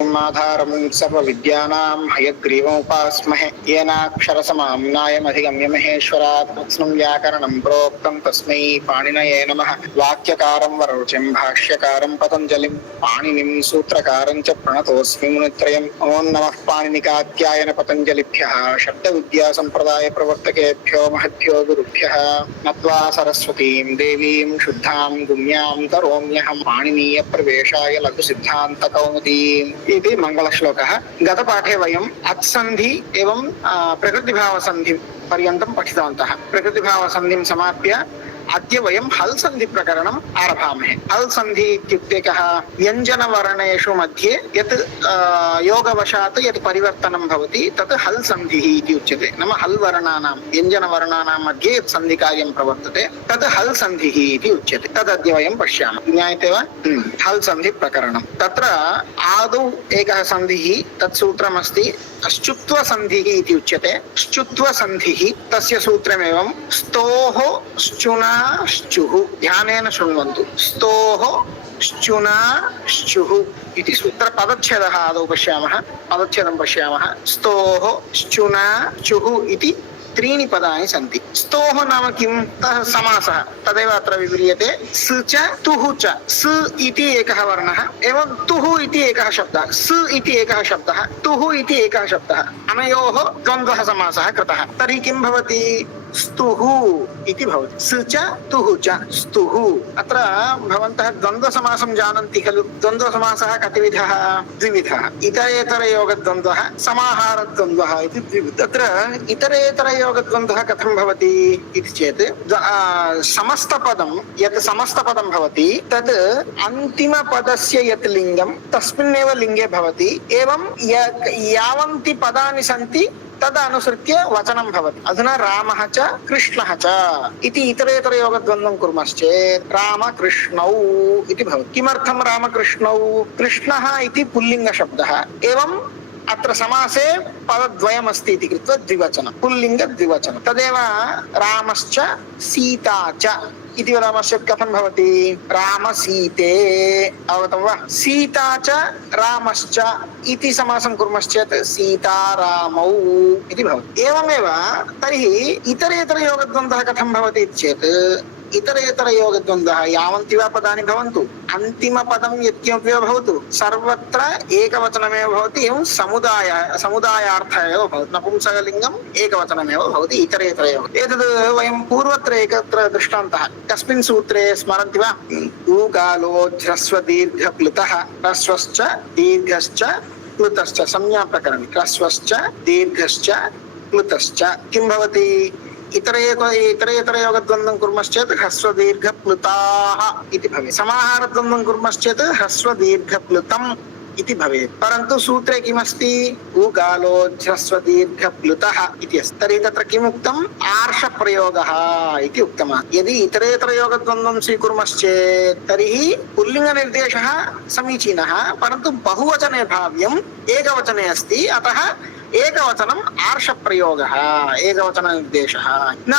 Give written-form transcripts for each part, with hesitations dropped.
आधारं सर्वविद्यानां हयग्रीवमुपास्महे येनाक्षरसमाम्नायमधिगम्य महेश्वरात् कृत्स्नं व्याकरणं प्रोक्तं तस्मै पाणिनये नमः। वाक्यकारं वररुचिं भाष्यकारं पतञ्जलिं पाणिनिं सूत्रकारं च प्रणतोऽस्मि मुनित्रयम्। ओं नमः पाणिनिकात्यायन पतञ्जलिभ्यः शब्दविद्यासम्प्रदायप्रवर्तकेभ्यो महद्भ्यो गुरुभ्यः नत्वा सरस्वतीं देवीं शुद्धां गुण्यां करोम्यहं पाणिनीयप्रवेशाय लघुसिद्धान्तकौमुदीम् इति मंगलश्लोकः। गतपाठे वयम् अत्सन्धि एवं प्रकृतिभावसन्धि पर्यन्तं पठितवन्तः। प्रकृतिभावसन्धिं समाप्य अद्य वयं हल् सन्धि प्रकरणम् आरभामहे। हल् सन्धि इत्युक्ते कः? व्यञ्जनवर्णेषु मध्ये यत् योगवशात् यत् परिवर्तनं भवति तत् हल् सन्धिः इति उच्यते। नाम हल् वर्णानां व्यञ्जनवर्णानां मध्ये यत् सन्धिकार्यं प्रवर्तते तत् हल् सन्धिः इति उच्यते। तदद्य वयं पश्यामः। ज्ञायते वा? हल् सन्धि प्रकरणं। तत्र आदौ एकः सन्धिः तत् सूत्रमस्ति श्चुत्व सन्धिः इति उच्यते। श्चुत्व सन्धिः तस्य सूत्रमेवं स्तोः श्चुना श्चुः। ध्यानेन शृण्वन्तु। स्तोः श्चुना श्चुः इति सूत्र पदच्छेदः आदौ पश्यामः। पदच्छेदं पश्यामः। स्तोः श्चुना श्चुः इति त्रीणि पदानि सन्ति। स्तोः नाम किं? समासः तदेव अत्र विव्रियते। स च तुः च। स इति एकः वर्णः एवं तुः इति एकः शब्दः। स इति एकः शब्दः, तुः इति एकः शब्दः। अनयोः द्वन्द्वः समासः कृतः। तर्हि किं भवति? स्तुः इति भवति। स च तुः च स्तुः। अत्र भवन्तः द्वन्द्वसमासं जानन्ति खलु? द्वन्द्वसमासः कतिविधः? द्विविधः। इतरेतरयोगद्वन्द्वः, समाहारद्वन्द्वः इति द्विविधः। तत्र इतरेतरयोगद्वन्द्वः कथं भवति इति चेत् समस्तपदं यत् समस्तपदं भवति तत् अन्तिमपदस्य यत् लिङ्गं तस्मिन्नेव लिङ्गे भवति। एवं यावन्ति पदानि सन्ति तदनुसृत्य वचनं भवति। अधुना रामः च कृष्णः च इति इतरेतरयोगद्वन्द्वं कुर्मश्चेत् रामकृष्णौ इति भवति। किमर्थं रामकृष्णौ? कृष्णः इति पुल्लिङ्गशब्दः एवं अत्र समासे पदद्वयमस्ति इति कृत्वा द्विवचनं, पुल्लिङ्गद्विवचनं। तदेव रामश्च सीता च इति वदामश्चेत् कथं भवति? रामसीते। अवगतं वा? सीता च रामश्च इति समासं कुर्मश्चेत् सीतारामौ इति भवति। एवमेव तर्हि इतरेतरयोगद्वन्द्वः कथं भवति चेत् इतरेतरयोगद्वन्द्वः यावन्ति वा पदानि भवन्तु, अन्तिमपदं यत्किमपि वा भवतु, सर्वत्र एकवचनमेव भवति। एवं समुदायार्थः एव भवति। नपुंसकलिङ्गम् एकवचनमेव भवति इतरेतरयोगम्। एतद् वयं पूर्वत्र एकत्र दृष्टान्तः कस्मिन् सूत्रे स्मरन्ति वा? ऊकालोध्रस्वदीर्घप्लुतः ह्रस्वश्च दीर्घश्च प्लुतश्च। संज्ञाप्रकरणे ह्रस्वश्च दीर्घश्च प्लुतश्च किं भवति? इतरेतरयोगद्वन्द्वं कुर्मश्चेत् ह्रस्वदीर्घप्लुताः इति भवेत्। समाहारद्वन्द्वं कुर्मश्चेत् ह्रस्वदीर्घप्लुतम् इति भवेत्। परन्तु सूत्रे किमस्ति? ऊकालोध्रस्वदीर्घप्लुतः इति अस्ति। तर्हि तत्र किमुक्तम्? आर्षप्रयोगः इति उक्तम्। यदि इतरेतरयोगद्वन्द्वं स्वीकुर्मश्चेत् तर्हि पुल्लिङ्गनिर्देशः समीचीनः, परन्तु बहुवचने भाव्यम् एकवचने अस्ति। अतः एकवचनम् आर्षप्रयोगः, एकवचननिर्देशः। न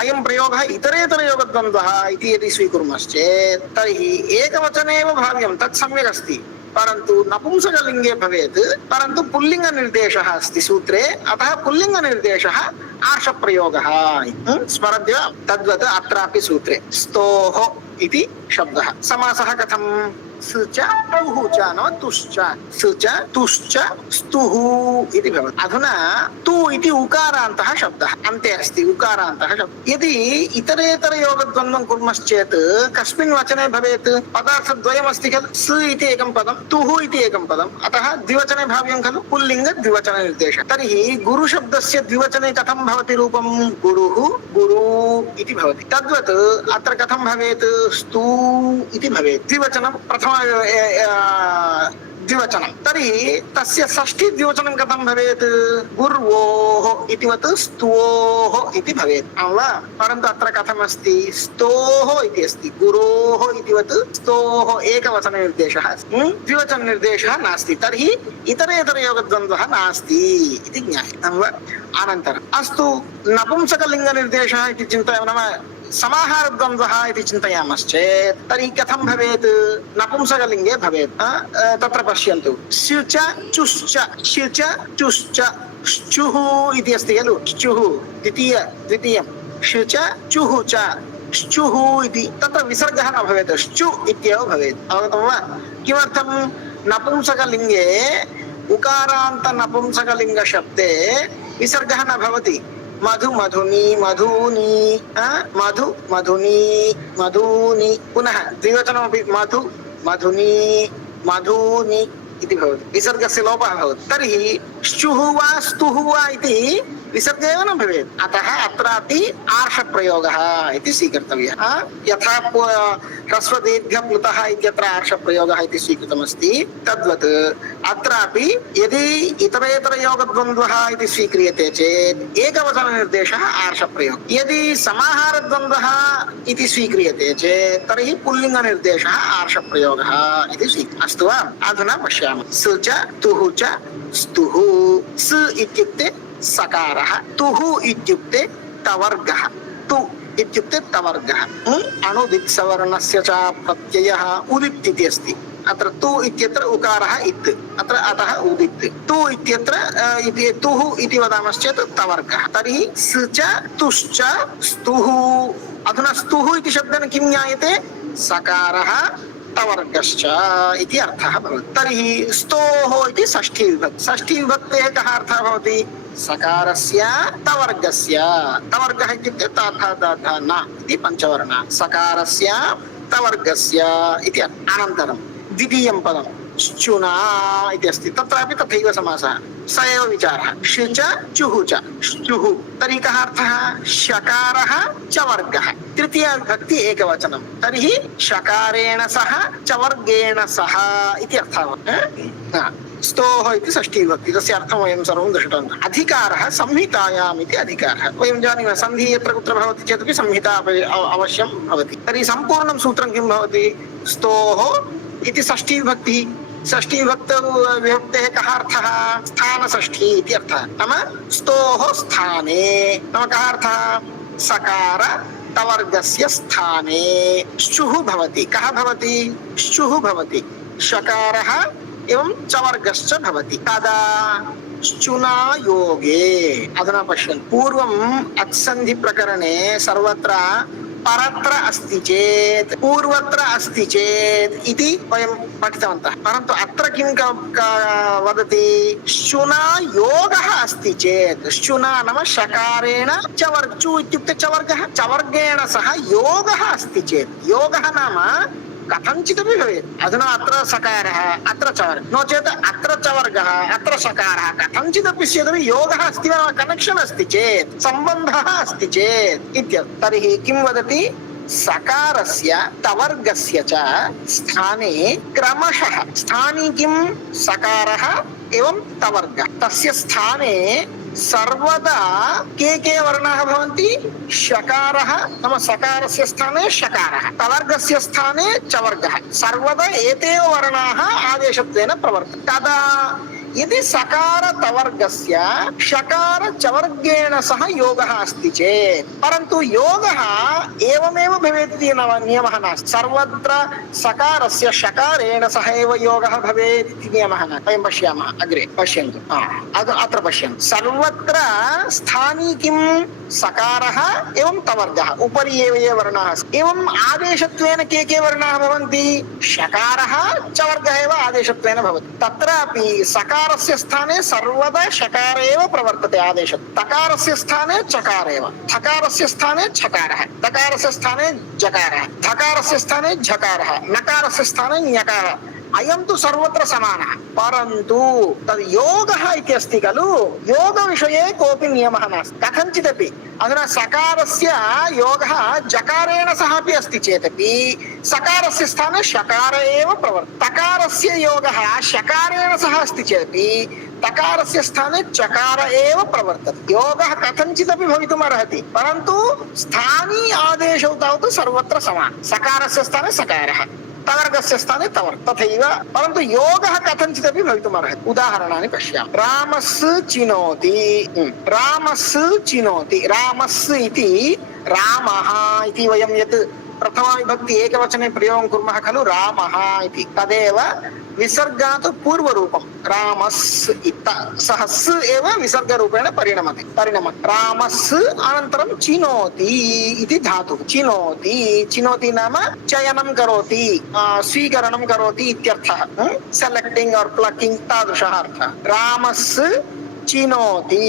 अयं प्रयोगः इतरेतरयोगद्वन्द्वः इति यदि स्वीकुर्मश्चेत् तर्हि एकवचने एव भाव्यं, तत् सम्यक् अस्ति, परन्तु नपुंसकलिङ्गे भवेत्, परन्तु पुल्लिङ्गनिर्देशः अस्ति सूत्रे। अतः पुल्लिङ्गनिर्देशः आर्षप्रयोगः। स्मरन्ति वा? तद्वत् अत्रापि सूत्रे स्तोः इति शब्दः। समासः कथं? स च तुः च नाम तुश्च। स च तुश्च स्तुः इति भवति। अधुना तु इति उकारान्तः शब्दः, अन्ते अस्ति उकारान्तः शब्दः। यदि इतरेतरयोगद्वन्द्वं कुर्मश्चेत् कस्मिन् वचने भवेत्? पदार्थद्वयमस्ति खलु? स इति एकं पदं, तुः इति एकं पदम्। अतः द्विवचने भाव्यं खलु? पुल्लिङ्गद्विवचननिर्देशः। तर्हि गुरुशब्दस्य द्विवचने कथं भवति रूपं? गुरुः गुरु इति भवति। तद्वत् अत्र कथं भवेत्? स्तू इति भवेत्। द्विवचनं प्रथम द्विवचनं। तर्हि तस्य षष्ठी द्विवचनं कथं भवेत्? गुर्वोः इतिवत् स्तुवोः इति भवेत् वा? परन्तु अत्र कथमस्ति? स्तोः इति अस्ति, गुरोः इतिवत् स्तोः एकवचननिर्देशः अस्ति, द्विवचननिर्देशः नास्ति। तर्हि इतरेतरयोगद्वन्द्वः नास्ति इति ज्ञायते वा? अनन्तरम् अस्तु नपुंसकलिङ्गनिर्देशः इति चिन्तयामः। नाम समाहारद्वन्द्वः इति चिन्तयामश्चेत् तर्हि कथं भवेत्? नपुंसकलिङ्गे भवेत्। तत्र पश्यन्तु, स्युच चुश्च, स्युच चुश्च, श्चुः इति अस्ति खलु, श्चुः द्वितीयं, शुच चुः च, श्चुः इति तत्र विसर्गः न भवेत्, श्चु इत्येव भवेत्। अवगतं वा? किमर्थं? नपुंसकलिङ्गे उकारान्त नपुंसकलिङ्गशब्दे विसर्गः न भवति। मधु मधुनी मधूनि, मधु मधुनी मधूनि, पुनः द्विवचनमपि मधु मधुनी मधूनि इति भवति, विसर्गस्य लोपः भवति। तर्हि श्चुः वा स्तुः वा इति विसर्ग एव न भवेत्। अतः अत्रापि आर्षप्रयोगः इति स्वीकर्तव्यः। यथा ह्रस्वदीर्घप्लुतः इत्यत्र आर्षप्रयोगः इति स्वीकृतमस्ति, तद्वत् अत्रापि यदि इतरेतरयोगद्वन्द्वः इति स्वीक्रियते चेत् एकवचननिर्देशः आर्षप्रयोगः, यदि समाहारद्वन्द्वः इति स्वीक्रियते चेत् तर्हि पुल्लिङ्गनिर्देशः आर्षप्रयोगः इति स्वीक्रियते। अस्तु वा? अधुना पश्यामः। स च तुः च स्तुः। स इत्युक्ते सकारः, तुः इत्युक्ते तवर्गः, तु इत्युक्ते तवर्गः। अणुदिक्सवर्णस्य च प्रत्ययः उदित् इति अस्ति। अत्र तु इत्यत्र उकारः इत्, अत्र अतः उदित्। तु इत्यत्र तुः इति वदामश्चेत् तवर्गः। तर्हि स च तुश्च स्तुः। अधुना स्तुः इति शब्देन किं ज्ञायते? सकारः तवर्गश्च इति अर्थः भवति। तर्हि स्तोः इति षष्ठी विभक्ति। षष्ठी विभक्तेः कः अर्थः भवति? सकारस्य तवर्गस्य। तवर्गः इत्युक्ते तथा तथा न इति पञ्चवर्णः। सकारस्य तवर्गस्य इति अनन्तरं द्वितीयं पदं श्चुना इति अस्ति, तत्रापि तथैव समासः, स एव विचारः। शुच चुः च, श्चुः। तर्हि कः अर्थः? शकारः चवर्गः। तृतीया विभक्ति एकवचनं, तर्हि शकारेण सह चवर्गेण सह इति अर्थः। स्तोः इति षष्ठी विभक्ति, तस्य अर्थं वयं सर्वं दृष्टवन्तः। अधिकारः संहितायाम् इति अधिकारः। वयं जानीमः, सन्धिः यत्र कुत्र भवति चेदपि संहिता अवश्यं भवति। तर्हि सम्पूर्णं सूत्रं किं भवति? स्तोः इति षष्ठी विभक्तिः। षष्ठी विभक्तेः कः अर्थः? स्थानषष्ठी इति अर्थः। नाम स्तोः स्थाने, नाम कः अर्थः? सकार तवर्गस्य स्थाने श्चुः भवति। कः भवति? श्चुः भवति। शकारः एवं चवर्गश्च भवति। तदा श्चुना योगे। अधुना पश्यन्तु, पूर्वम् अत्सन्धि प्रकरणे सर्वत्र परत्र अस्ति चेत्, पूर्वत्र अस्ति चेत् इति वयं पठितवन्तः। परन्तु अत्र किं वदति? श्चुना योगः अस्ति चेत्, श्चुना नाम शकारेण चवर्चु इत्युक्ते चवर्गः, चवर्गेण सह योगः अस्ति चेत्, योगः नाम कथञ्चिदपि भवेत्। अधुना अत्र सकारः, अत्र चवर्गः, नो चेत् अत्र चवर्गः, अत्र सकारः, कथञ्चिदपि चेदपि योगः अस्ति वा, कनेक्षन् अस्ति चेत्, सम्बन्धः अस्ति चेत् इत्यर्थः। तर्हि किं वदति? सकारस्य तवर्गस्य च स्थाने क्रमशः, स्थाने किं? सकारः एवं तवर्गः, तस्य स्थाने सर्वदा के वर्णाः भवन्ति? शकारः, नाम सकारस्य स्थाने शकारः, तवर्गस्य स्थाने चवर्गः, सर्वदा एतेव वर्णाः आदेशत्वेन प्रवर्तन्ते। तदा यदि सकार तवर्गस्य शकार चवर्गेण सह योगः अस्ति चेत्, परन्तु योगः एवमेव भवेत् इति नियमः नास्ति। सर्वत्र सकारस्य शकारेण सह एव योगः भवेत् इति नियमः न। वयं पश्यामः अग्रे। पश्यन्तु, अत्र पश्यन्तु, सर्वत्र स्थानी किं? सकारः एवं तवर्गः, उपरि एव ये वर्णाः। एवम् आदेशत्वेन के वर्णाः भवन्ति? शकारः चवर्गः एव आदेशत्वेन भवति। तत्रापि सकारस्य स्थाने सर्वदा शकार एव प्रवर्तते आदेशः। तकारस्य स्थाने चकार एव, थकारस्य स्थाने छकारः, तकारस्य स्थाने जकारः, धकारस्य स्थाने झकारः, नकारस्य स्थाने ञकारः। अयं तु सर्वत्र समानः, परन्तु तद् योगः इति अस्ति खलु, योगविषये कोऽपि नियमः नास्ति कथञ्चिदपि। अधुना सकारस्य योगः जकारेण सह अपि अस्ति चेदपि सकारस्य स्थाने शकार एव प्रवर्तते। तकारस्य योगः शकारेण सह अस्ति चेदपि तकारस्य स्थाने चकार एव प्रवर्तते। योगः कथञ्चिदपि भवितुम् अर्हति, परन्तु स्थानी आदेशौ तावत् सर्वत्र समानः। सकारस्य स्थाने सकारः, तवर्गस्य स्थाने तवर्ग, तथैव। परन्तु योगः कथञ्चिदपि भवितुम् अर्हति। उदाहरणानि पश्यामः। रामस् चिनोति, रामस् चिनोति, रामस् इति रामः इति वयं यत् प्रथमाविभक्ति एकवचने प्रयोगं कुर्मः खलु रामः इति, तदेव विसर्गात् पूर्वरूपं रामस् सः स् एव विसर्गरूपेण परिणमति रामस् अनन्तरं चिनोति इति धातुः। चिनोति नाम चयनं करोति, स्वीकरणं करोति इत्यर्थः। सेलेक्टिंग और प्लकिंग तादृशः अर्थः। रामस् चिनोति।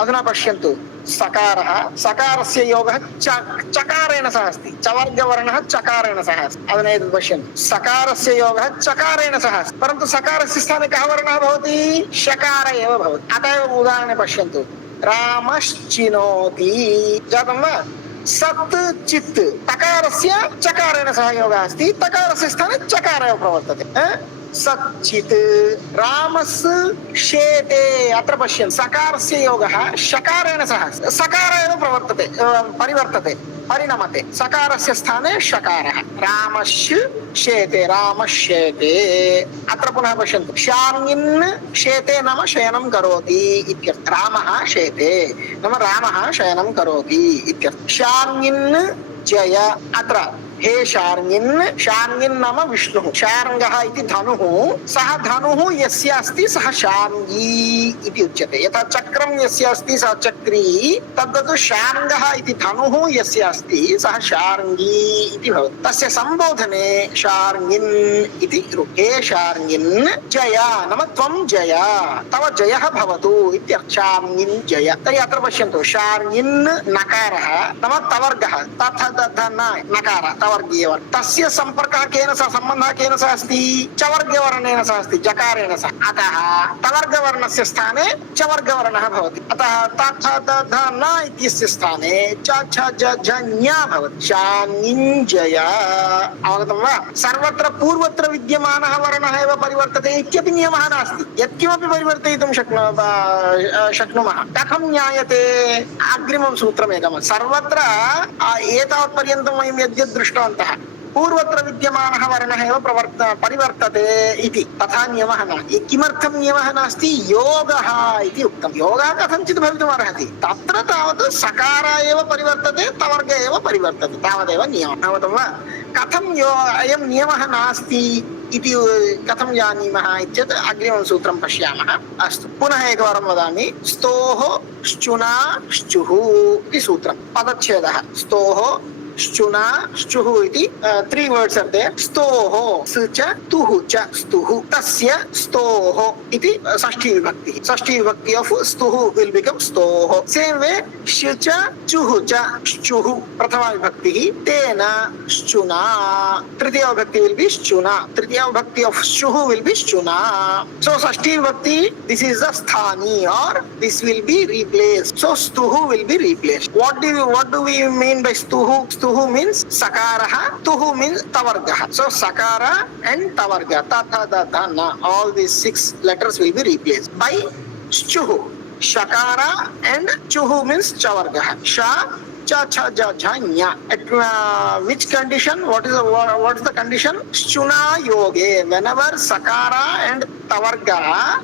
अधुना पश्यन्तु, सकारः, सकारस्य योगः चकारेण सह अस्ति। चवर्गवर्णः चकारेण सह अस्ति। अधुना एतत् पश्यन्तु, सकारस्य योगः चकारेण सह अस्ति, परन्तु सकारस्य स्थाने कः वर्णः भवति? शकार एव भवति। अतः एव उदाहरणे पश्यन्तु, रामश्चिनोति जातं वा? सत् चित्, तकारस्य चकारेण सह योगः अस्ति, तकारस्य स्थाने चकार एव प्रवर्तते। सच्चित्। रामस् शेते, अत्र पश्यन्, सकारस्य योगः शकारेण सह सकार एव प्रवर्तते, परिवर्तते, परिणमते। सकारस्य स्थाने शकारः। रामश् शेते, रामश्येते। अत्र पुनः पश्यन्तु, शार्ङ्गिन् शेते नाम शयनं करोति इत्यर्थः। रामः शेते नाम रामः शयनं करोति इत्यर्थः। शार्ङ्गिन् जय, अत्र हे शार्ङ्गिन्, शार्ङ्गिन् नाम विष्णुः। शार्ङ्गः इति धनुः, सः धनुः यस्य अस्ति सः शार्ङ्गी इति उच्यते। यथा चक्रं यस्य अस्ति सः चक्री, तद्वत् शार्ङ्गः इति धनुः यस्य अस्ति सः शार्ङ्गी इति भवति। तस्य सम्बोधने शार्ङ्गिन् इति रूपं। हे शार्ङ्गिन् जय नाम त्वं जय, तव जयः भवतु इत्यर्थः। शार्ङ्गिन् जय। तर्हि अत्र पश्यन्तु, शार्ङ्गिन् नकारः नाम तवर्गः, नकारः वर्गीय, तस्य संपर्कः केन सह, संबन्धः केन सह अस्ति? चवर्गवर्णेन सह अस्ति, जकारेण सह। अतः तवर्गवर्णस्य स्थाने चवर्गवर्णः भवति। अतः त न इत्यस्य स्थाने च छ ज झ ञ भवति। शार्ङ्गिञ्जय। अवगतं वा? सर्वत्र पूर्वत्र विद्यमानः वर्णः एव परिवर्तते इत्यपि नियमः नास्ति। यत्किमपि परिवर्तयितुं शक्नुमः। कथं ज्ञायते? अग्रिमं सूत्रमेकम्। सर्वत्र एतावत्पर्यन्तं वयं यद्यद् दृष्टवन्तः, पूर्वत्र विद्यमानः वर्णः एव परिवर्तते इति, तथा नियमः नास्ति। किमर्थं नियमः नास्ति? योगः इति उक्तं। योगः कथञ्चित् भवितुम् अर्हति। तत्र तावत् सकार एव परिवर्तते, तवर्ग एव परिवर्तते, तावदेव नियमः। अवगतं वा? कथं अयं नियमः नास्ति इति कथं जानीमः इत्येतत् अग्रिमं सूत्रं पश्यामः। अस्तु, पुनः एकवारं वदामि। स्तोः श्चुना श्चुः इति सूत्रं। पदच्छेदः स्तोः श्चुना श्चुः इति 3 words are there. स्तोः स च तुः च स्तुः, तस्य स्तोः इति षष्ठी विभक्ति। षष्ठी विभक्ति of स्तुः will become स्तोः. Same way श च चुः च श्चुः प्रथमा विभक्ति, तेन श्चुना। तृतीय विभक्ति will be श्चुना। तृतीय विभक्ति of श्चुः will be श्चुना. So षष्ठी विभक्ति, this is the स्थानी or this will be replaced. So स्तुः will be replaced. What do we mean by स्तुः? Tuhu means sakaraha, tuhu means tavargaha. So sakara and tavarga, ta tha da tha na, all these 6 letters will be replaced by chuhu. Shakara and chuhu means chavargaha. Sha cha cha ja jha nya. At which condition? What is the condition? Shuna yoge. Whenever sakara and tavarga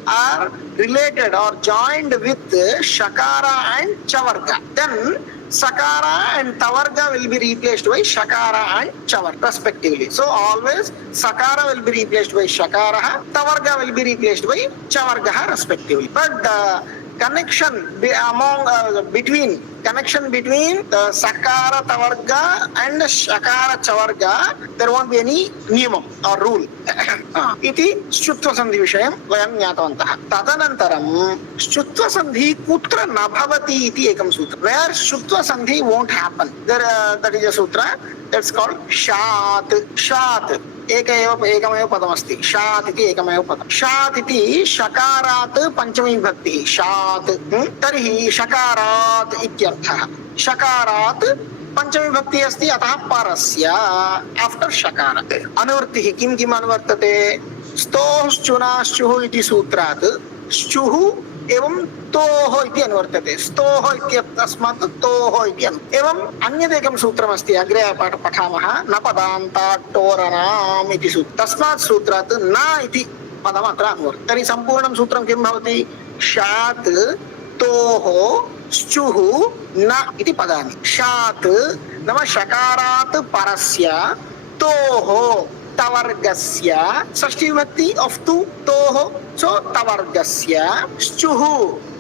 are related or joined with shakara and chavarga, then sakara and tavarga will be replaced by shakara and chavarga respectively. So always sakara will be replaced by shakara, tavarga will be replaced by chavarga respectively. But connection between the sakara tavarga and shakara chavarga, there won't be any niyamam or rule. Iti shutva sandhi vishayam vayam ज्ञातवन्तः. तदनन्तरं श्चुत्व संधि कुत्र न भवति इति एकं सूत्रं. Where श्चुत्व संधि won't happen, that is a sutra that's called शात्. शात् एकमेव पदमस्ति. शात् इति एकमेव पदं. शात् इति शकारात् पञ्चमी विभक्तिः शात्. तर्हि शकारात् इत्यर्थः. शकारात् पंचमी विभक्ति अस्ति, अतः परस्य आफ्टर शकार. अनुवृत्तिः किं किम् अनुवर्तते? स्तोः श्चुना श्चुः इति सूत्रात् श्चुः एवं तोः इति अनुवर्तते. स्तोः इत्यस्मात् तोः इति एवम् अन्यदेकं सूत्रमस्ति, अग्रे पठामः. न पदान्ताट्टोरणाम् इति सूत्रं. तस्मात् सूत्रात् न इति पदम् अत्र अनुवर्तते. तर्हि सम्पूर्णं सूत्रं किं भवति? शात् तोः स्चुः न इति पदानि। शात् नाम शकारात् परस्य तोः तवर्गस्य षष्ठी विभक्ति ऑफ तु तोः सो तवर्गस्य स्चुः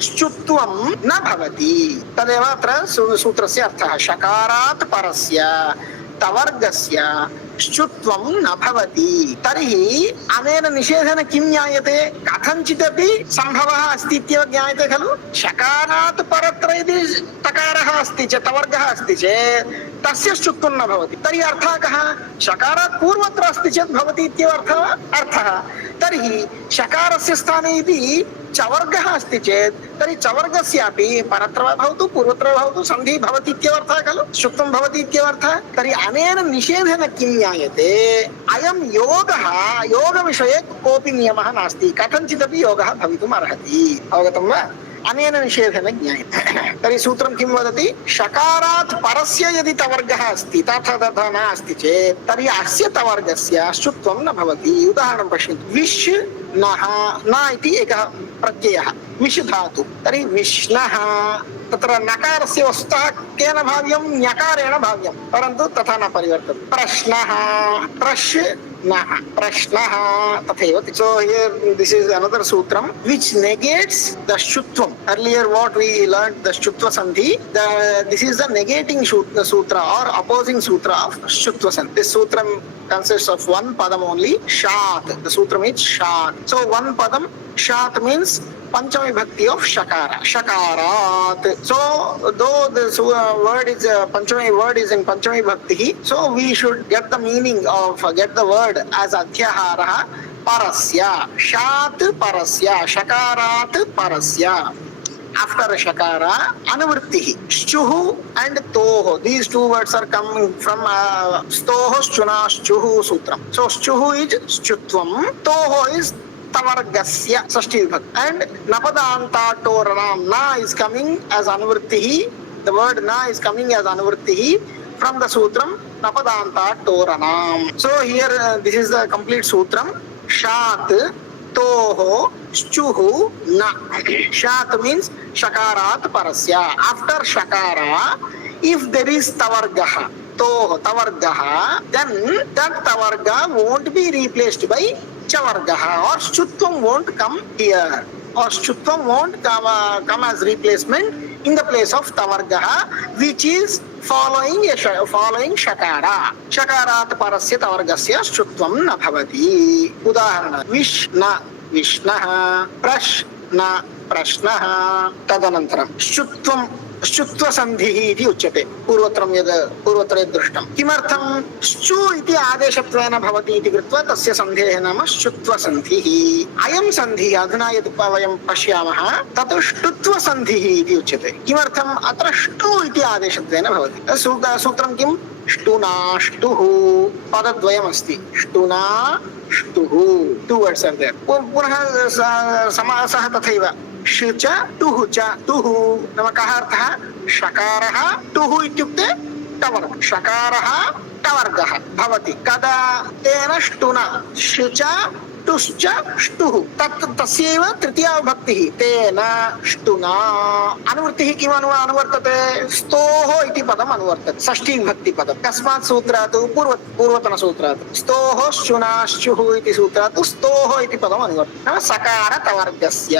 स्चुत्वं न भवति। तदेव अत्र सूत्रस्य अर्थः। शकारात् परस्य तवर्गस्य श्चुत्वं न भवति। तर्हि अनेन निषेधेन किं ज्ञायते? कथञ्चिदपि सम्भवः अस्ति इत्येव ज्ञायते खलु। शकारात् परत्र यदि तकारः अस्ति चेत् तवर्गः अस्ति चेत् तस्य श्चुत्वं न भवति। तर्हि अर्थः कः? शकारात् पूर्वत्र अस्ति चेत् भवति इत्येव अर्थः। तर्हि शकारस्य स्थाने यदि चवर्गः अस्ति चेत् तर्हि चवर्गस्यापि परत्र वा भवतु पूर्वत्र वा भवतु सन्धिः भवति इत्यर्थः खलु, श्चुत्वं भवति इत्यर्थः। तर्हि अनेन निषेधेन किं ज्ञायते? अयं योगः, योगविषये कोऽपि नियमः नास्ति, कथञ्चिदपि योगः भवितुम् अर्हति। अवगतं वा? अनेन निषेधेन ज्ञायते। तर्हि सूत्रं किं वदति? शकारात् परस्य यदि तवर्गः अस्ति तथा नास्ति चेत् तर्हि अस्य तवर्गस्य श्चुत्वं न भवति। उदाहरणं पश्यन्तु। विश् नः न इति एकः प्रत्ययः विश् धातु। तर्हि विष्णः तत्र नकारस्य वस्तुतः केन भाव्यं? ञकारेण भाव्यं, परन्तु तथा न परिवर्तते। प्रश्नः प्रश् नः प्रश्नः तथैव। So here this is another sutram which negates the shutvam. Earlier what we learned, the shutva sandhi, this is the negating sutra or opposing sutra of shutva sandhi. This sutram consists of one padam only, shat. The sutram is shat. So one padam, shat means Panchami Bhakti of Shakara, Shakarat. So though this word is Panchami word is in Panchami Bhakti, so we should get the meaning of get the word as Adhyahara Parasya, Shat Parasya, Shakarat Parasya. After Shakara, Anuvritti, Shchuhu and Toho. These two words are coming from Stoho, Shchuna, Shchuhu Sutram. So Shchuhu is Shchutvam, Toho is Tavargasya Sashti Vibhakti. And Napadanta Toranam, Na is coming as Anuvritti. The word Na is coming as Anuvritti from the Sutram Napadanta Toranam. So here this is the complete Sutram. Shat, Toho, Shchuhu, Na. Shat means Shakarat Parasya. After Shakara, if there is Tavargaha, Toho, Tavargaha, then that Tavarga won't be replaced by Chavargaha, or Shchutvam won't come here, or Shchutvam won't come as replacement in the place of Tavargaha, which is following Shakara. Shakarat Parasya Tavargasya Shchutvam na bhavati. Udaharana Vishna Vishnaha, Prashna Prashnaha. Tadanantaram Shchutvam श्चुत्व संधिः इति उच्यते। पूर्वत्र दृष्टं। किमर्थं? श्चु इति आदेशत्वेन भवति इति कृत्वा तस्य संधेः नाम श्चुत्व संधिः। अयं संधिः अधुना यद् वयं पश्यामः तत् ष्टुत्व संधिः इति उच्यते। किमर्थम्? अत्र ष्टु इति आदेशत्वेन भवति। सूत्रं किं? ष्टुनाष्टुः। पदद्वयमस्ति, ष्टुना ष्टुः, टु वर्ड्स् आर् देयर्। पुनः समासः तथैव, शुच टुः च टुः नाम कः अर्थः? शकारः टुः इत्युक्ते टवर्ग, शकारः टवर्गः भवति। कदा? तेन ष्टुना, शुच टुश्च ष्टुः, तस्यैव तृतीया विभक्तिः, तेन ष्टुना। अनुवृत्तिः किम् अनुवर्तते? स्तोः इति पदम् अनुवर्तते, षष्ठी विभक्ति पदम्। कस्मात् सूत्रात्? पूर्वतन सूत्रात्। स्तोः श्चुना श्चुः इति सूत्रात् स्तोः इति पदम् अनुवर्तते, नाम सकार तवर्गस्य।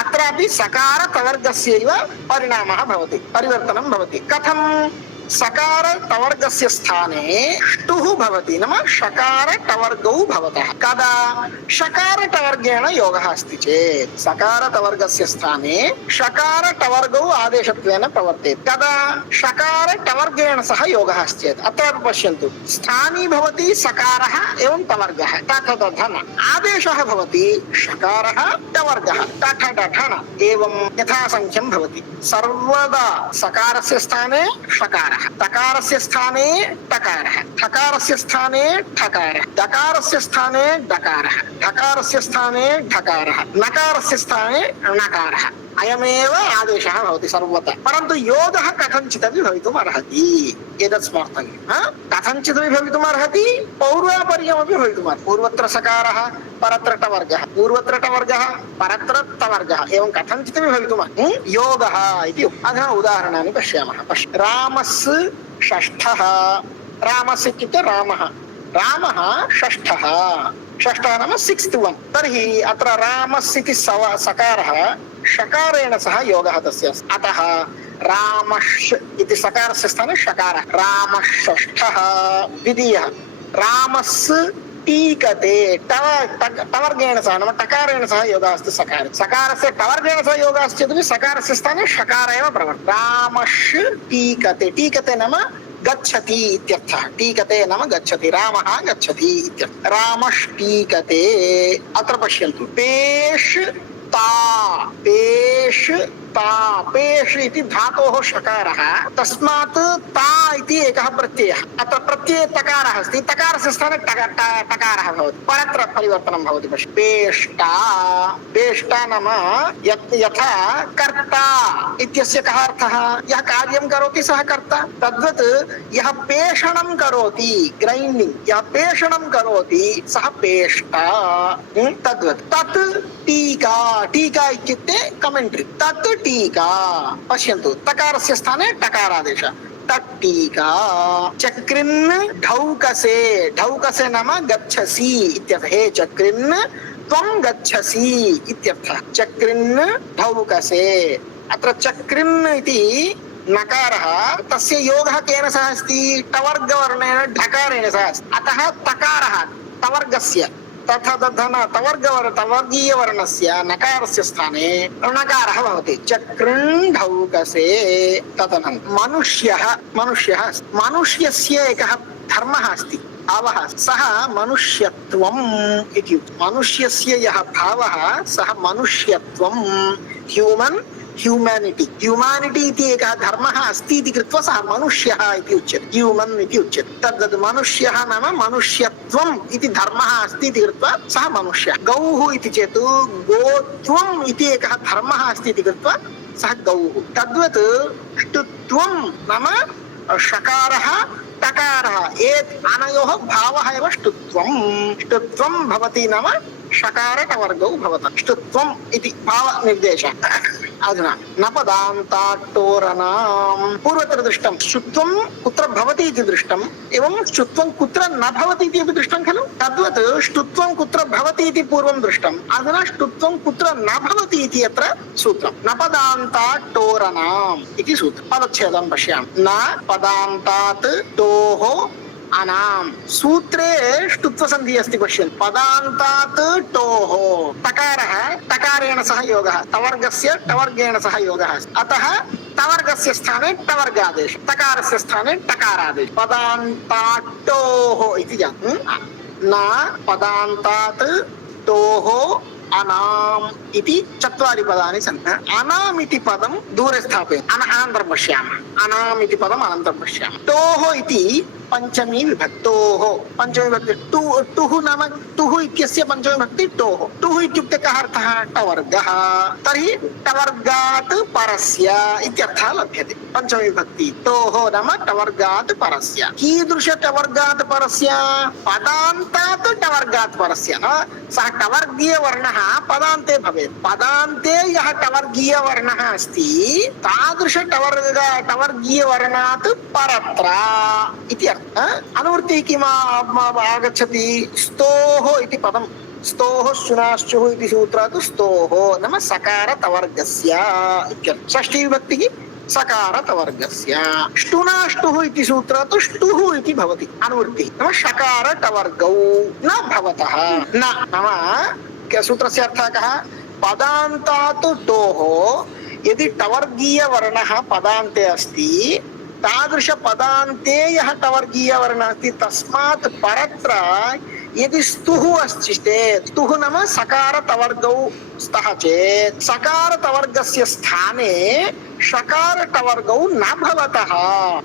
अत्रापि सकार तवर्गस्यैव परिणामः भवति, परिवर्तनं भवति। कथं? सकार तवर्गस्य स्थाने ष्टुः भवति, नाम शकार टवर्गौ भवतः। कदा? शकार टवर्गेण योगः अस्ति चेत्। सकार तवर्गस्य स्थाने शकार टवर्गौ आदेशत्वेन प्रवर्तेत। कदा? शकार टवर्गेण सह योगः अस्ति चेत्। अत्र पश्यन्तु, स्थानी भवति सकारः एवं टवर्गः, तथन। आदेशः भवति शकारः टवर्गः, तथन एवं यथासङ्ख्यं भवति। सर्वदा सकारस्य स्थाने शकारः, तकारस्य स्थाने टकारः, ठकारस्य स्थाने ठकारः, दकारस्य स्थाने डकारः, ढकारस्य स्थाने ढकारः, नकारस्य स्थाने णकारः। अयमेव आदेशः भवति सर्वथा। परन्तु योगः कथञ्चिदपि भवितुम् अर्हति, एतत् स्मर्तव्यम्। कथञ्चिदपि भवितुम् अर्हति, पौर्वापर्यमपि भवितुम् अर्हति। पूर्वत्र सकारः परत्र टवर्गः, पूर्वत्र टवर्गः परत्र टवर्गः, एवं कथञ्चिदपि भवितुम् अर्हति। योगः इति अधुना उदाहरणानि पश्यामः। रामस्य षष्ठः, रामस्य इत्युक्ते रामः, रामः षष्ठः, षष्ठः नाम सिक्स्थ वन्। तर्हि अत्र रामस्य इति सकारः षकारेण सह योगः तस्य अस्ति। अतः रामश् इति सकारस्य स्थाने षकारः, रामषष्ठः। द्वितीयः रामस्य टीकते, टवर्गेण सह नाम टकारेण सह योगः अस्ति सकारे। सकारस्य टवर्गेण सह योगः अस्ति चेदपि सकारस्य स्थाने षकार एव प्रवर्तते। रामश् टीकते, टीकते नाम गच्छति इत्यर्थः, टीकते नाम गच्छति, रामः गच्छति इत्यर्थः। रामष्टीकते। अत्र पश्यन्तु, पेष्ता, पेष्ता, पेष् इति धातोः षकारः, तस्मात् ता इति एकः प्रत्ययः। अत्र प्रत्यये तकारः अस्ति, तकारस्य स्थाने टकारः भवति, परत्र परिवर्तनं भवति। पेष्टा, पेष्टा नाम यथा कर्ता इत्यस्य कः अर्थः? यः कार्यं करोति सः कर्ता। तद्वत् यः पेषणं करोति, ग्रैण्डिङ्ग्, यः पेषणं करोति सः पेष्टा। तद्वत् तत् टीका, टीका इत्युक्ते कमेण्ट्रि, तत् टीका। पश्यन्तु, तकारस्य स्थाने टकारादेशः, तट्टीका। चक्रिन् ढौकसे, ढौकसे नाम गच्छसि इत्यर्थः। हे चक्रिन् त्वं गच्छसि इत्यर्थः, चक्रिन् ढौकसे। अत्र चक्रिन् इति नकारः, तस्य योगः केन सह अस्ति? टवर्गवर्णेन ढकारेण सह अस्ति। अतः तकारः टवर्गस्य तवर्गीयवर्णस्य नकारस्य स्थाने णकारः भवति, चक्रिन् ढौकसे। तदनन्तरं मनुष्यः, मनुष्यः, मनुष्यस्य एकः धर्मः अस्ति, भावः, सः मनुष्यत्वम् इति। मनुष्यस्य यः भावः सः मनुष्यत्वम्, ह्यूमन्, ह्यूमानिटी, ह्यूमानिटी इति एकः धर्मः अस्ति इति कृत्वा सः मनुष्यः इति उच्यते, ह्यूमन् इति उच्यते। तद् मनुष्यः नाम मनुष्यत्वम् इति धर्मः अस्ति इति कृत्वा सः मनुष्यः। गौः इति चेत् गोत्वम् इति एकः धर्मः अस्ति इति कृत्वा सः गौः। तद्वत् ष्टुत्वं नाम षकारः टकारः, अनयोः भावः एव ष्टुत्वम्। ष्टुत्वं भवति नाम षकारटवर्गौ भवतः, ष्टुत्वम् इति भावनिर्देशः। अधुना नपदान्ताट्टोरणाम्, पूर्वत्र दृष्टं ष्टुत्वं कुत्र भवति इति दृष्टम्, एवं ष्टुत्वं कुत्र न भवति इति अपि दृष्टं खलु। तद्वत् ष्टुत्वं कुत्र भवति इति पूर्वं दृष्टम्, अधुना ष्टुत्वं कुत्र न भवति इति अत्र सूत्रम्। नपदान्ताट्टोरणाम् इति सूत्रम्। पदच्छेदं पश्यामः। न पदान्तात् टोः अनाम्, सूत्रे ष्टुत्वसन्धिः अस्ति, पश्यन्तु। पदान्तात् टोः, तकारः टकारेण सह योगः, तवर्गस्य टवर्गेण सह योगः अस्ति। अतः तवर्गस्य स्थाने टवर्गादेशः, तकारस्य स्थाने टकारादेशः। पदान्तात् टोः इति जातं। न पदान्तात् टोः अनाम् इति चत्वारि पदानि सन्ति। अनाम् इति पदं दूरे स्थापयामः, अनन्तरं पश्यामः। अनाम् इति पदम् अनन्तरं पश्यामः। टोः इति पंचमी विभक्तोः, पंचमी विभक्ति टुः नाम टुः इत्यस्य पंचमी विभक्ति टोः। टुः इत्युक्ते कः अर्थः? टवर्गः। तर्हि टवर्गात् परस्य इत्यर्थः लभ्यते, पंचमी विभक्ति। टोः नाम टवर्गात् परस्य। कीदृश टवर्गात् परस्य? पदान्तात् टवर्गात् परस्य। सः टवर्गीयवर्णः पदान्ते भवेत्। पदान्ते यः टवर्गीयवर्णः अस्ति तादृश टवर्गीयवर्णात् परत्र इति अर्थः। अनुवृत्तिः किम् आगच्छति? स्तोः इति पदं, स्तोः शुनाश्चुः इति सूत्रात् स्तोः नाम सकारतवर्गस्य इत्यर्थः। षष्ठी विभक्तिः सकारतवर्गस्य। ष्टुनाष्टुः इति सूत्रात् ष्टुः इति भवति, अनुवृत्तिः नाम षकारटवर्गौ न भवतः। न नाम सूत्रस्य अर्थः कः? पदान्तात् टोः, यदि टवर्गीयवर्णः पदान्ते अस्ति, तादृश पदान्ते यः टवर्गीयवर्णः अस्ति तस्मात् परत्र यदि स्तुः अस्ति चेत्, स्तुः नाम सकारतवर्गौ स्तः चेत्, सकारतवर्गस्य स्थाने षकारटवर्गौ न भवतः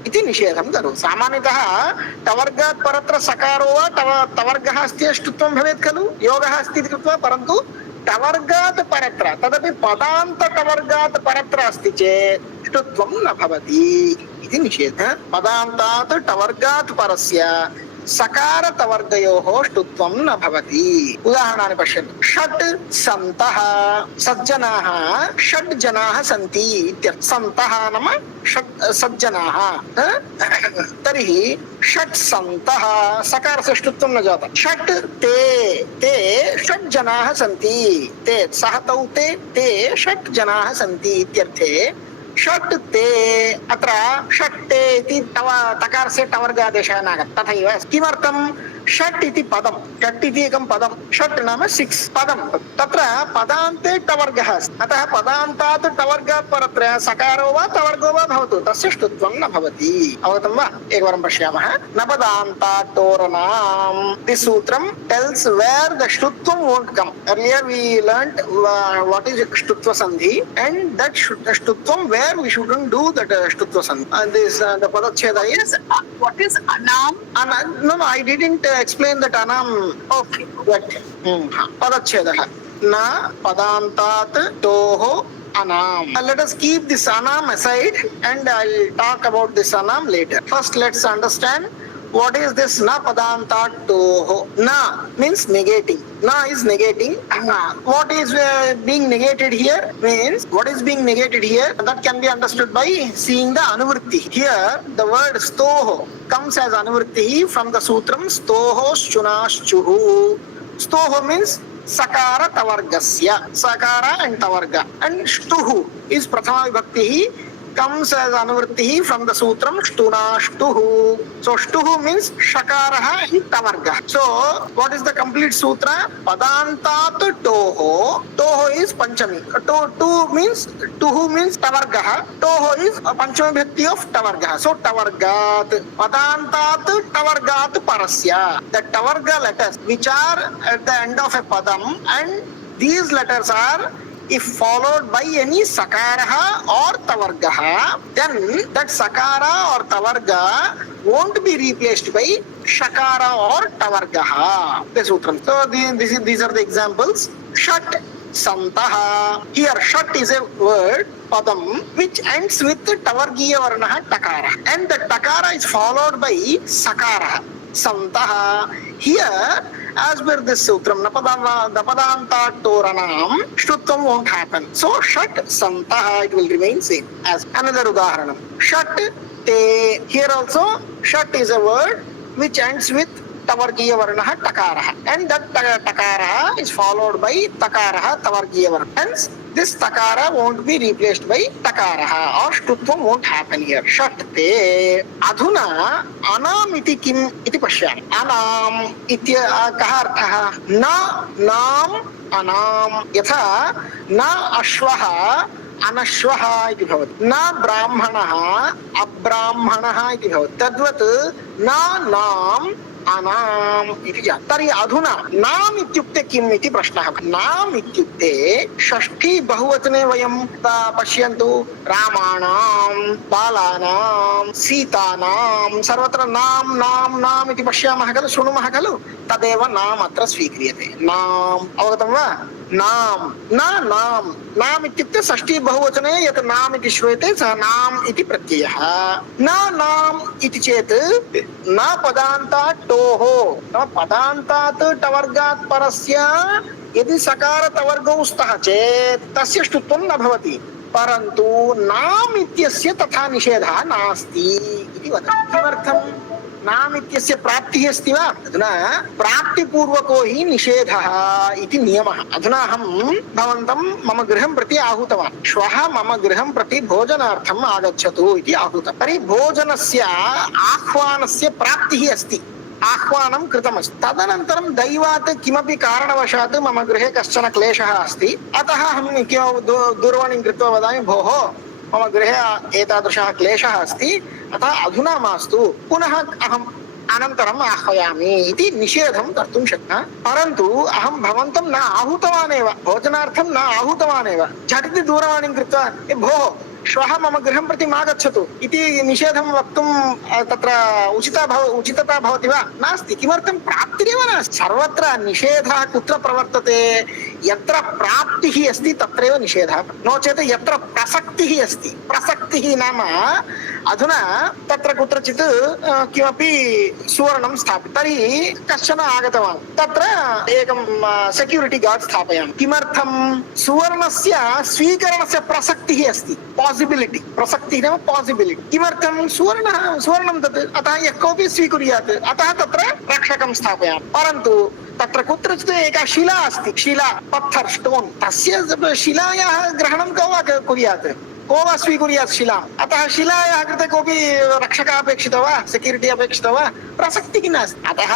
इति निषेधं करोति। सामान्यतः टवर्गात् परत्र सकारो वा तवर्गः अस्ति ष्टुत्वं भवेत् खलु, योगः अस्ति इति कृत्वा। परन्तु टवर्गात् परत्र तदपि पदान्त टवर्गात् परत्र अस्ति चेत् ष्टुत्वं न भवति इति निषेधः। पदान्तात् टवर्गात् परस्य सकार तवर्गयोः ष्टुत्वं न भवति। उदाहरणानि पश्यन्तु। षट् सन्तः सज्जनाः षड् जनाः सन्ति इत्यर्थः। सन्तः नाम सज्जनाः। तर्हि षट् सन्तः सकारस्य ष्टुत्वं न जातम्। षट् ते षट् जनाः सन्ति। ते सः तौ ते षट् जनाः सन्ति इत्यर्थे षट् ते अत्र षट् ते इति तकारस्य टवर्गादेशः नागतः। तथैव किमर्थं षट् इति पदं षट् इति एकं पदं षट् नाम 6 पदं तत्र पदान्ते टवर्गः अस्ति। अतः पदान्तात् टवर्गात् परत्र सकारो वा टवर्गो वा भवतु तस्य ष्टुत्वं न भवति। अवगतं वा? एकवारं पश्यामः। न पदान्तात् टोरणाम् दिस् सूत्रं tells where the štutvam won't come. Earlier we learnt what is štutva sandhi and that štutvam where we shouldn't do that štutva sandhi. And this the padacheda is what is anam? No, I didn't explain that anam. Okay. That padacheda na padantat toho anam. Let us keep this anam aside and I'll talk about this anam later. First let's understand what is this na padantat toho. Na means negating. Na is negating. What is being negated here means what is being negated here that can be understood by seeing the anuvritti. Here the word stoho comes as anuvritti from the sutram stoho shunashchuhu. Stoho means sakara tavargasya. Sakara and tavarga. And shtuhu is prathama vibhakti comes as anuvritti from the sutram shtunashtuhu. So shtuhu means shakaraha in tavarga. So what is the complete sutra? Padantat toho. Toho is panchami. To means tuhu means tavargaha. Toho is a panchami bhakti of tavargaha. So tavargat. Padantat tavargat parasya. The tavarga letters which are at the end of a padam and these letters are if followed by any sakaraha or tavargaha, then that sakara or tavarga won't be replaced by shakara or tavargaha. The sutram. So these are the examples. Shat santaha. Here shat is a word padam which ends with tavargiya varnaha takara, and the takara is followed by sakara. Santaha. Here as per this sutram, napadantat toranam, shtutvam won't happen. So, shat santaha, it will remain same. As another udaharanam. Shat te, here also, shat is a word which ends with tavargiya varnaha takaraha. And that takaraha is followed by takaraha tavargiya varnaha. Hence, this takara won't be replaced by takaraha or shtutvam won't happen here. Shat te. Adhuna anam iti kim iti pashyami. Anam iti kaha arthaha? Na nam anam. Yatha na ashvaha anashvaha iti bhavati. Na brahmanaha abrahmanaha iti bhavati. Tadvat na nam अनाम इति जात. तर्हि अधुना नाम इत्युक्ते किम् इति प्रश्नः. नाम इत्युक्ते षष्ठी बहुवचने वयं पश्यन्तु रामाणां बालानां सीतानां सर्वत्र नाम नाम नाम इति पश्यामः खलु, शृणुमः खलु. तदेव नाम अत्र स्वीक्रियते. नाम अवगतं वा? नाम न नाम. नाम इत्युक्ते षष्ठी बहुवचने यत् नाम इति श्रूयते सः नाम इति प्रत्ययः. न नाम इति चेत् न पदान्तात् टोः. पदान्तात् टवर्गात् परस्य यदि सकार तवर्गौ स्तः चेत् तस्य ष्टुत्वं न भवति. परन्तु नाम इत्यस्य तथा निषेधः नास्ति इति वदति. किमर्थम्? नाम इत्यस्य प्राप्तिः अस्ति वा? अधुना प्राप्तिपूर्वको हि निषेधः इति नियमः. अधुना अहं भवन्तं मम गृहं प्रति आहूतवान्. श्वः मम गृहं प्रति भोजनार्थम् आगच्छतु इति आहूतम्. तर्हि भोजनस्य आह्वानस्य प्राप्तिः अस्ति. आह्वानं कृतमस्ति. तदनन्तरं दैवात् किमपि कारणवशात् मम गृहे कश्चन क्लेशः अस्ति. अतः अहं दूरवाणीं कृत्वा वदामि, भोः मम गृहे एतादृशः क्लेशः अस्ति, अतः अधुना मास्तु, पुनः अहम् अनन्तरम् आह्वयामि इति निषेधं कर्तुं शक्नः. परन्तु अहं भवन्तं न आहूतवान् एव, भोजनार्थं न आहूतवान् एव. झटिति दूरवाणीं कृत्वा भोः श्वः मम गृहं प्रति मा गच्छतु इति निषेधं वक्तुं तत्र उचितता भवति वा? नास्ति. किमर्थं? प्राप्तिरेव नास्ति. सर्वत्र निषेधः कुत्र प्रवर्तते? यत्र प्राप्तिः अस्ति तत्रैव निषेधः, नो चेत् यत्र प्रसक्तिः अस्ति, प्रसक्तिः नाम अधुना तत्र कुत्रचित् किमपि सुवर्णं स्थापितं, तर्हि कश्चन आगतवान्, तत्र एकं सेक्यूरिटी गार्ड् स्थापयामि, किमर्थं? सुवर्णस्य स्वीकरणस्य प्रसक्तिः अस्ति, पासिबिलिटि, प्रसक्तिः नाम पासिबिलिटि, किमर्थं? सुवर्णं तत्, अतः यः कोऽपि स्वीकुर्यात्, अतः तत्र रक्षकं स्थापयामि, परन्तु तत्र कुत्रचित् एका शिला अस्ति, शिला, पत्थर्, स्टोन्, तस्य शिलायाः ग्रहणं को वा कुर्यात्, को वा स्वीकुर्यात् शिलाम्, अतः शिलायाः कृते कोऽपि रक्षकः अपेक्षितो वा, सेक्यूरिटी अपेक्षितो वा? प्रसक्तिः नास्ति, अतः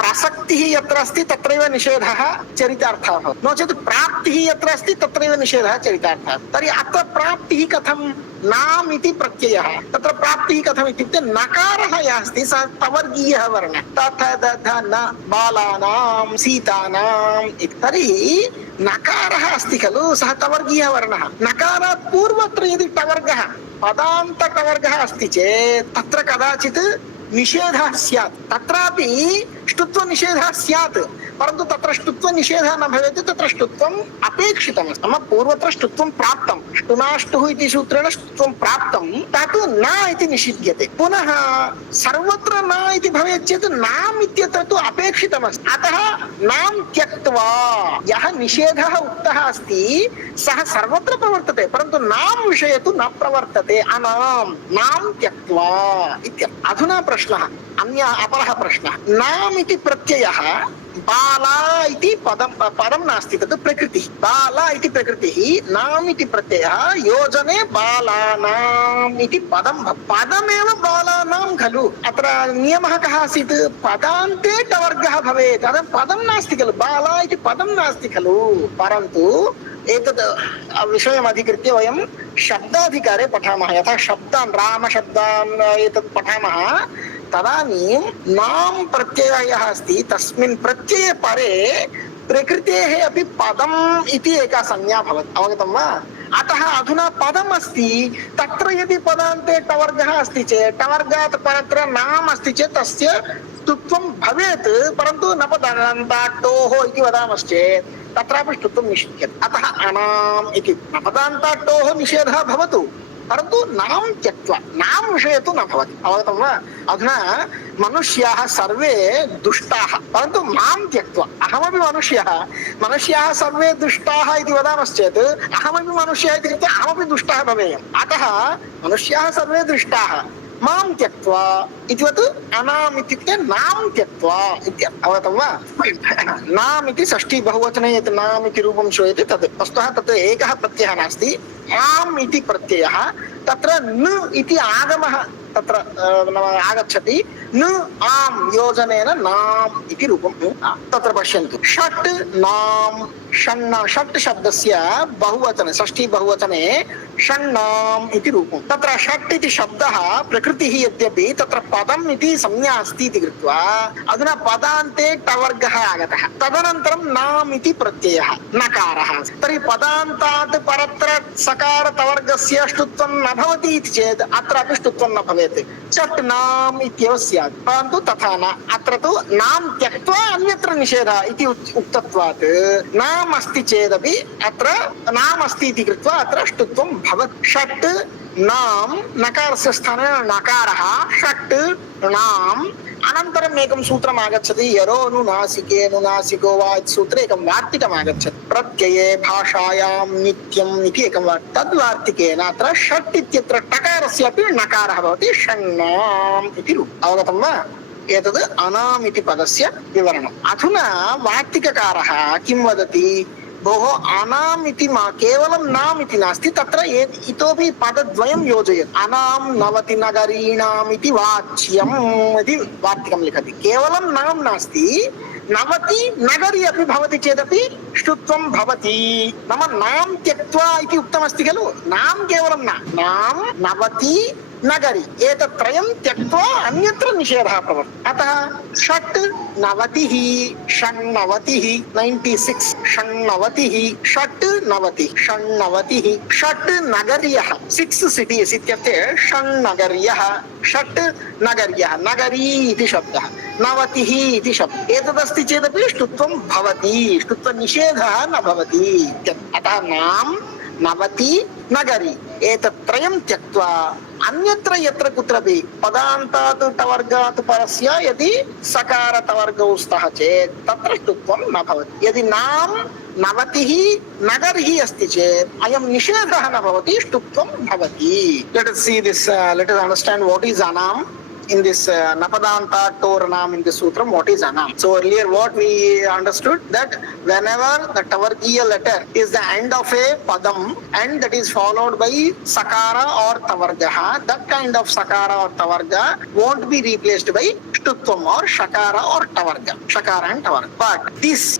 प्रसक्तिः यत्र अस्ति तत्रैव निषेधः चरितार्थः भवति, नो चेत् प्राप्तिः यत्र अस्ति तत्रैव निषेधः चरितार्थः। तर्हि अत्र प्राप्तिः कथं? नाम इति प्रत्ययः, तत्र प्राप्तिः कथम् इत्युक्ते नकारः यः अस्ति सः तवर्गीयः वर्णः, तथ दध न बालानां सीतानाम् इति, तर्हि नकारः अस्ति खलु, सः तवर्गीयः वर्णः, नकारात् पूर्वत्र यदि टवर्गः, पदान्त टवर्गः अस्ति चेत् तत्र कदाचित् निषेधः स्यात्, तत्रापि ष्टुत्व निषेधः स्यात्, परन्तु तत्र ष्टुत्व निषेधः न भवेत्, तत्र ष्टुत्वम् अपेक्षितमस्ति, नाम पूर्वत्र ष्टुत्वं प्राप्तं, ष्टुनाष्टुः इति सूत्रेण ष्टुत्वं प्राप्तं, तत् न इति निषिध्यते, पुनः सर्वत्र न इति भवेत् चेत् नाम इत्यत्र तु अपेक्षितमस्ति, अतः नाम त्यक्त्वा यः निषेधः उक्तः अस्ति सः सर्वत्र प्रवर्तते, परन्तु नाम विषये तु न प्रवर्तते, अनाम नाम त्यक्त्वा इत्यर्थः। अधुना प्रश्नः, अपरः प्रश्नः, नाम इति प्रत्ययः बाला इति पदं नास्ति, तत् प्रकृतिः, बाला इति प्रकृतिः, नाम इति प्रत्ययः योजने बालानाम् इति पदमेव बालानां खलु, अत्र नियमः कः आसीत्? पदान्ते टवर्गः भवेत्, तद् पदं नास्ति खलु, बाला इति पदं नास्ति खलु, परन्तु एतद् विषयम् अधिकृत्य वयं शब्दाधिकारे पठामः, यथा शब्दान्, रामशब्दान् एतत् पठामः, तदानीं नाम प्रत्ययः यः अस्ति तस्मिन् प्रत्यये परे प्रकृतेः अपि पदम् इति एका संज्ञा भवति, अवगतं वा? अतः अधुना पदम् अस्ति, तत्र यदि पदान्ते टवर्गः अस्ति चेत्, टवर्गात् परत्र नाम अस्ति चेत् तस्य स्तुत्वं भवेत्, परन्तु न पदान्ताट्टोः इति वदामश्चेत् तत्रापि स्तुत्वं निषिध्यते, अतः अनाम इति पदान्ताट्टोः निषेधः भवतु, परन्तु नाम त्यक्त्वा, नाम विषये तु न भवति, अवगतं वा? अधुना मनुष्याः सर्वे दुष्टाः, परन्तु मां त्यक्त्वा, अहमपि मनुष्याः सर्वे दुष्टाः इति वदामश्चेत् अहमपि मनुष्यः इति कृत्वा अहमपि दुष्टः भवेयम्, अतः मनुष्याः सर्वे दुष्टाः, मां त्यक्त्वा इतिवत् अनाम इत्युक्ते नाम त्यक्त्वा इत्यर्थः, अवगतं वा? नाम इति षष्ठी बहुवचने यत् नाम इति रूपं श्रूयते तद् वस्तुतः तत् एकः प्रत्ययः नास्ति, आम इति प्रत्ययः, तत्र न इति आगमः तत्र आगच्छति, न आम योजनेन नाम इति रूपं तत्र पश्यन्तु, षट् नाम षट् शब्दस्य बहुवचने, षष्ठी बहुवचने षण्णाम इति रूपं, तत्र षट् इति शब्दः प्रकृतिः यद्यपि तत्र पदम् इति संज्ञा अस्ति इति कृत्वा अधुना पदान्ते टवर्गः आगतः, तदनन्तरं नाम इति प्रत्ययः नकारः, तर्हि पदान्तात् परत्र सकार तवर्गस्य ष्टुत्वं न भवति इति चेत् अत्रापि ष्टुत्वं न भवेत्, चट् नाम इत्येव स्यात्, परन्तु तथा न, अत्र तु नाम त्यक्त्वा अन्यत्र निषेधः इति उक्तत्वात् नाम अस्ति चेदपि अत्र नाम अस्ति इति कृत्वा अत्र ष्टुत्वं भवति, षट् नाम नकारस्य स्थाने नकारः, षट् नाम, अनन्तरम् एकं सूत्रम् आगच्छति, यरोनुनासिकेनुनासिको वा इति सूत्रे एकं वार्तिकम् आगच्छति, प्रत्यये भाषायां नित्यम् इति एकं तद्वार्तिकेन अत्र षट् इत्यत्र टकारस्य अपि नकारः भवति, षण्णाम इति रूपम्, अवगतं वा? एतद् अनाम इति पदस्य विवरणम्। अधुना वार्तिककारः किं वदति? भोः अनाम इति मा केवलं नाम इति नास्ति, तत्र इतोपि पदद्वयं योजयेत्, अनाम नवति नगरीणाम् इति वाच्यम् इति वार्तिकं लिखति, केवलं नाम नास्ति, नवति नगरी अपि भवति चेदपि ष्टुत्वं भवति, नाम नाम त्यक्त्वा इति उक्तमस्ति खलु, नाम केवलं न, नाम नवति नगरी एतत्त्रयं त्यक्त्वा अन्यत्र निषेधः प्रवर्तते। अतः षट् नवतिः षण्णवतिः 96 षण्णवतिः षट् नवतिः षण्णवतिः षट् नगर्यः 6 सिटीस् इत्यर्थे षण्नगर्यः षट् नगर्यः नगरी इति शब्दः नवतिः इति शब्दः एतदस्ति चेदपि ष्टुत्वं भवति ष्टुत्वनिषेधः न भवति। अतः नाम नवति नगरी एतत्त्रयं त्यक्त्वा अन्यत्र यत्र कुत्रापि पदान्तात् टवर्गात् परस्य यदि सकार तवर्गौ स्तः चेत् तत्र ष्टुत्वं न भवति। यदि नाम नवतिः नगर्हि अस्ति चेत् अयं निषेधः न भवति ष्टुत्वं भवति। Let us see this, let us understand what is anam in this napadanta tor nam in this sutram. What is anam? So earlier what we understood that whenever the tavargiya letter is the end of a padam and that is followed by sakara or tavargaha, that kind of sakara or tavarga won't be replaced by shtutvam or shakara or tavarga, shakara and tavarga. But this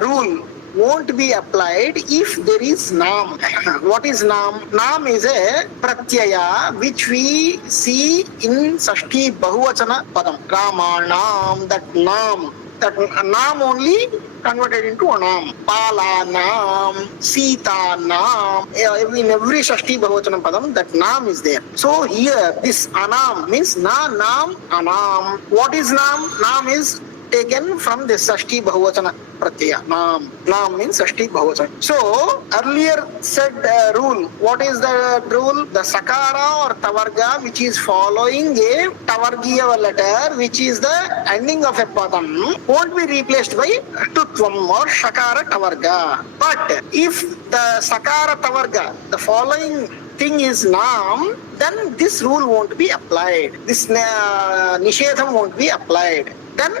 rule won't be applied if there is nam. What is nam? Nam is a pratyaya which we see in Sashti Bahuvachana Padam. Ramanam, that nam only converted into a nam. Palanam, Sita nam. In every Shashti Bahuvachana Padam, that nam is there. So here, this anam means na, nam, anam. What is nam? Nam is taken from the Sashti Bahuvachana pratyaya. Nam means Sashti Bahuvachana. So earlier said rule. What is the rule? The sakara or tavarga which is following a tavargiya letter, which is the ending of a padam, won't be replaced by tutvam or shakara tavarga. But if the sakara tavarga, the following thing is nam, then this rule won't be applied. This nishedham won't be applied. Then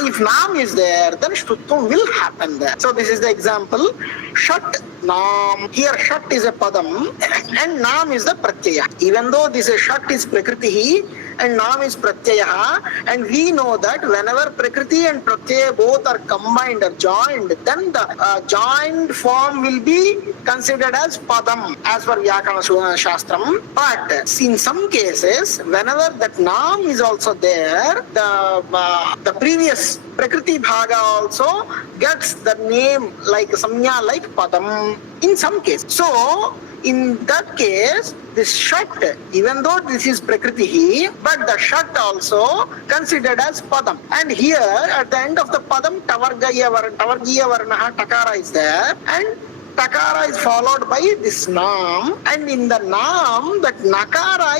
if nam is there, then shtutvam will happen there. So this is the example. Shat nam. Here shat is a padam and nam is the pratyaya. Even though this is shat is prakriti and nam is pratyaya, and we know that whenever prakriti and pratyaya both are combined or joined, then the joined form will be considered as padam as per Vyakarana Shastram. But in some cases, whenever that nam is also there, the previous prakriti bhaga also gets the name like samnya like padam in some cases. So in that case, this shat, even though this is prakriti, but the shat also considered as padam. And here at the end of the padam, tavargiya varna takara is there, and takara is followed by this nam, and in the nam that nakara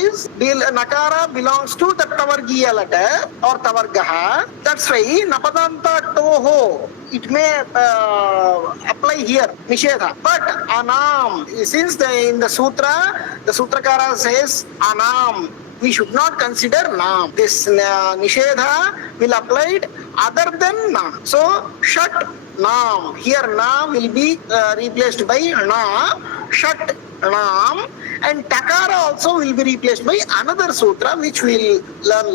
belongs to the tavargiya letter or tavargaha. That's why napadanta toho, it may apply here, nishedha. But anam, since in the sutra, the sutrakara says anam, we should not consider nam. This nishedha will apply other than nam. So shat nam, here nam will be replaced by na, shat nam, and takara also will be replaced by another sutra which we will learn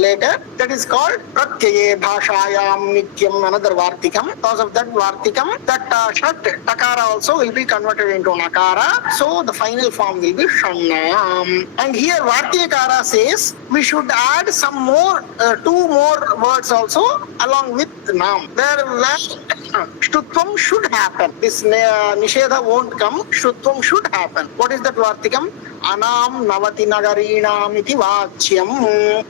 later. That is called pratyaye bhashayam nityam, another vartikam. Because of that vartikam, that shat takara also will be converted into nakara. So the final form will be shannam. And here vartyakara says we should add some more, two more words also along with nam. Where shtutvam should happen. This nishedha won't come. Shtutvam should happen. What is that vartikam? Anam navati nagarinam iti vachyam.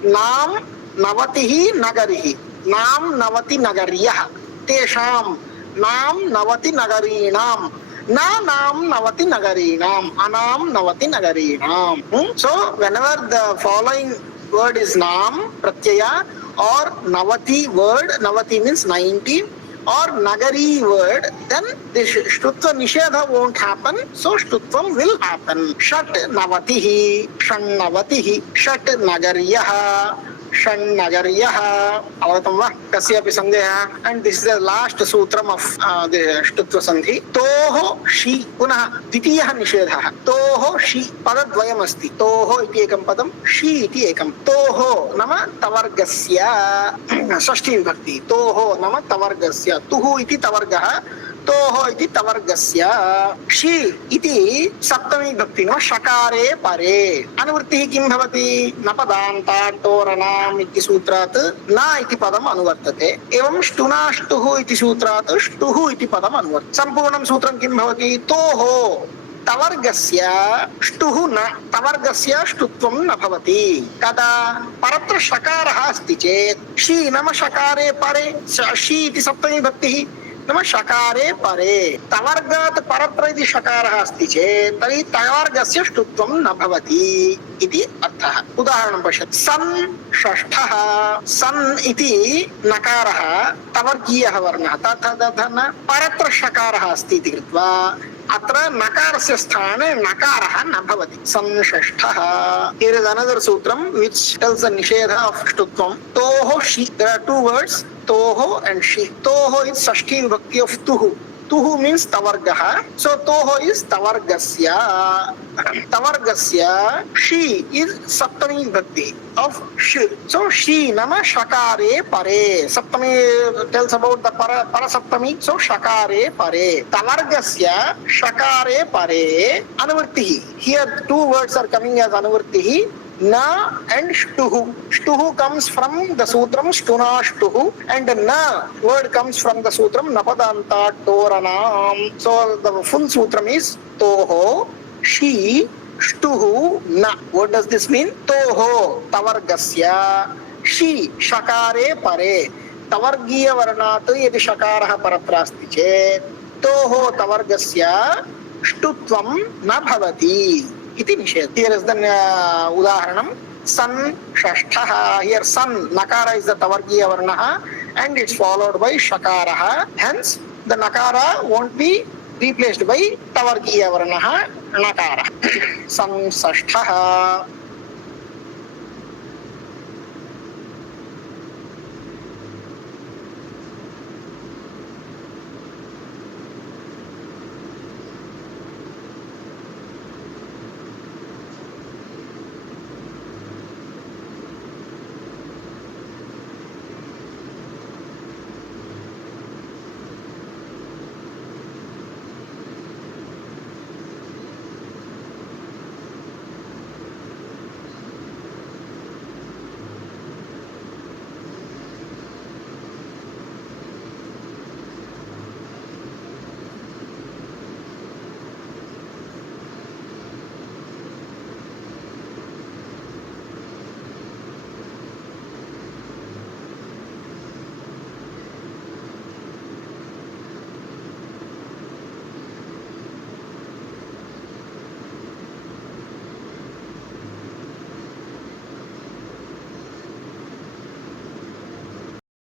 Nam navatihi nagarihi. Nam navati nagariyah. Tesham. Nam navati nagarinam. Na nam navati nagarinam. Anam navati nagarinam. So whenever the following word is nam, pratyaya, or navati word, navati means 90, or nagari word, then the shtutva nishedha won't happen, so shtutvam will happen. Shat navatihi, shannavatihi, shat nagariyah, shannagaryah. Avatam va? Kasyapi sandeha. And this is the last sutram of the shtutva sandhi. Toho shi. Punah ditiyah nishedha. Toho shi. Padadvayam asti. Toho iti ekam padam. Shi iti ekam. Toho nama tavargasya. Sashti vibhakti. Toho nama tavargasya. Tuhu iti tavargaha. तोः इति तवर्गस्य षि इति सप्तमी विभक्ति नाम षकारे परे अनुवृत्तिः किं भवति नपदान्ताट्टोरणाम् इति सूत्रात् न इति पदम् अनुवर्तते एवं ष्टुनाष्टुः इति सूत्रात् ष्टुः इति पदम् अनुवर्तते सम्पूर्णं सूत्रं किं भवति तोः तवर्गस्य ष्टुः न तवर्गस्य ष्टुत्वं न भवति कदा परत्र षकारः अस्ति चेत् षि नाम षकारे परे षि इति सप्तमी विभक्तिः नाम षकारे परे तवर्गात् परत्र इति षकारः अस्ति चेत् तर्हि तवर्गस्य ष्टुत्वं न भवति इति अर्थः उदाहरणं पश्यतु सन् षष्ठः सन् इति नकारः तवर्गीयः वर्णः तथा न परत्र षकारः अस्ति इति कृत्वा अत्र नकारस्य स्थाने नकारः न भवति संषष्ठः here is another sutram which tells the nishedha of shtutvam toho shi there are two words toho and shi toho is shashti vibhakti of tuhu tuhu means tavargah so toho is tavargasya shi is saptami vibhakti of sh so shi nama shakare pare saptami tells about the para saptami so shakare pare tavargasya shakare pare anuvritti here two words are coming as anuvritti na and shtuhu shtuhu comes from the sutram shtunashtuhu and na word comes from the sutram napadanta toranam so the full sutram is toho shi shtuhu na what does this mean toho tavargasya shi shakare pare tavargiya varnat yadi shakarah paratra asti chet toho tavargasya ष्टुत्वं न भवति इति निषेधः here is the udaharanam san षष्ठः here san nakara is the tavargiya varnah and it's followed by shakarah hence the nakara won't be replaced by tavargiya varnah nakara san षष्ठः